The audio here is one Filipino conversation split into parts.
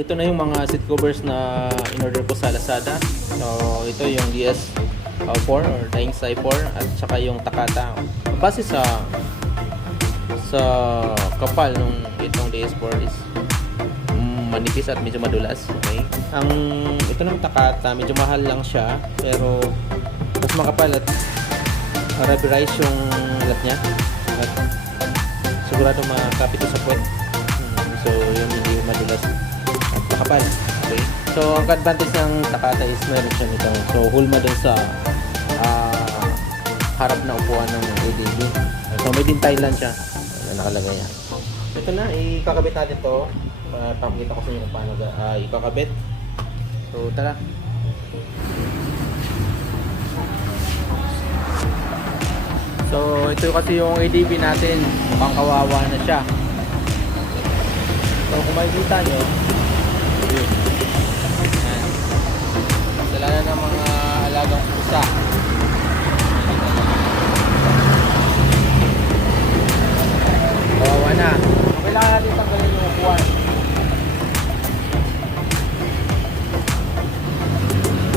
ito na yung mga seat covers na in-order ko sa Lazada. So, ito yung DS4 or Dying Sai 4 at saka yung Takata. Base sa kapal nung itong DS4 is manipis at medyo madulas. Okay? Ito ng Takata, medyo mahal lang siya pero mas makapal at rubberized yung lat niya. At sigurado makakapit sa puwet. So, yun hindi madulas at makapal. Okay? So, ang advantage ng Takata is meron siya nito. So, hulma dun sa harap na upuan ng ADB. So, made in Thailand siya. Nakalagay yan. Ito na, ikakabit natin ito. Papakita ko sa inyo kung paano ikakabit. So, tara. So, ito kasi yung ADB natin. Mukhang kawawa na siya. So, kung makikita nyo, yun. Dala na ng mga alagang pusa. Kawawa na. So, kailangan natin tanggalin yung upuan.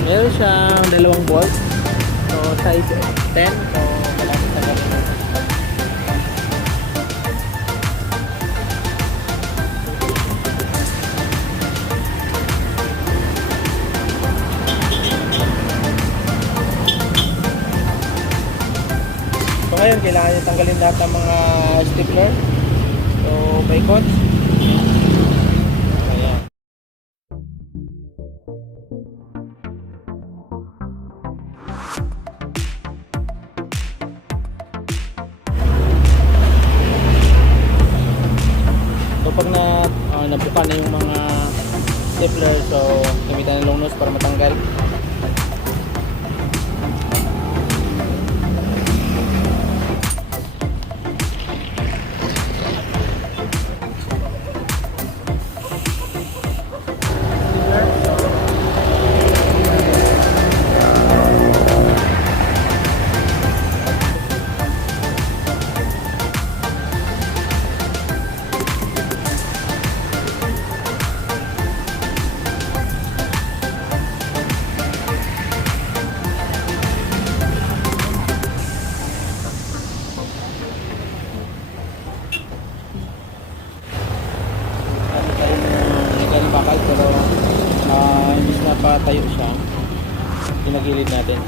Meron siyang dalawang bolt. So, size 10. So, kailangan tanggalin yung upuan. So ngayon, kailangan nyo tanggalin lahat ng mga stapler. So, paikot. Ayan. So, pag nabuka na yung mga stapler, so, gamitan ng long nose para matanggal. Bakal pero imbis na patayo siya, pinagilid natin.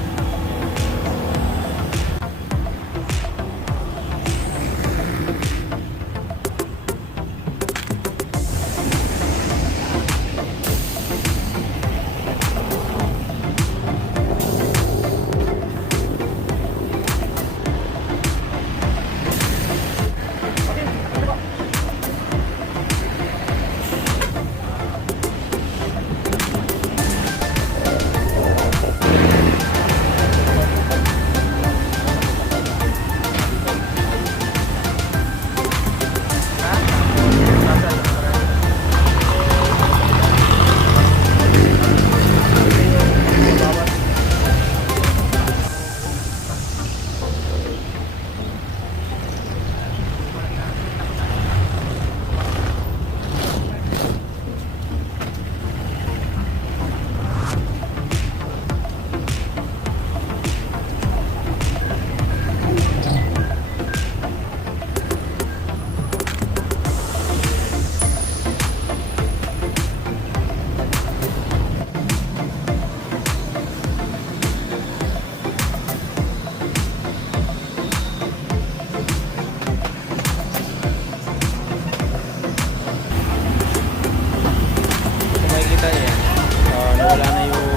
Nawala na yung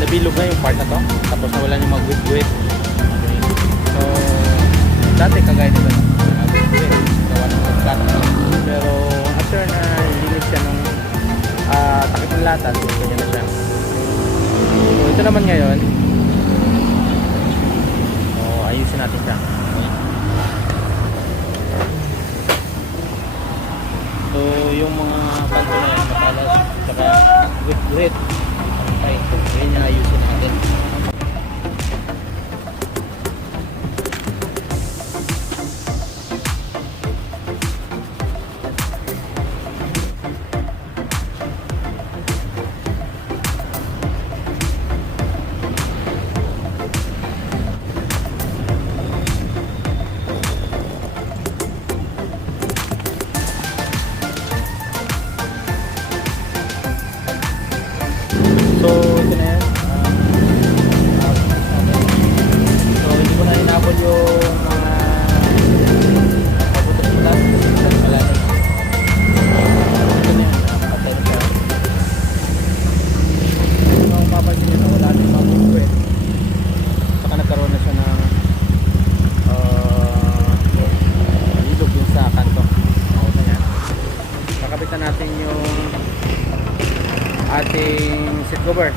nabilog na yung part na to, tapos nawala yung mag-wit-wit. So dati kagaya nito wit-wit, gawa ng pagkat, pero after na linis siya ng takip ng latan, ganyan na siya. So ito naman ngayon, ayusin natin siya. So yung mga kanto na yan matalas, saka wit-wit, okay, yun yung ayusin natin. ating seat cover.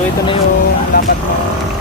So ito na yung dapat mo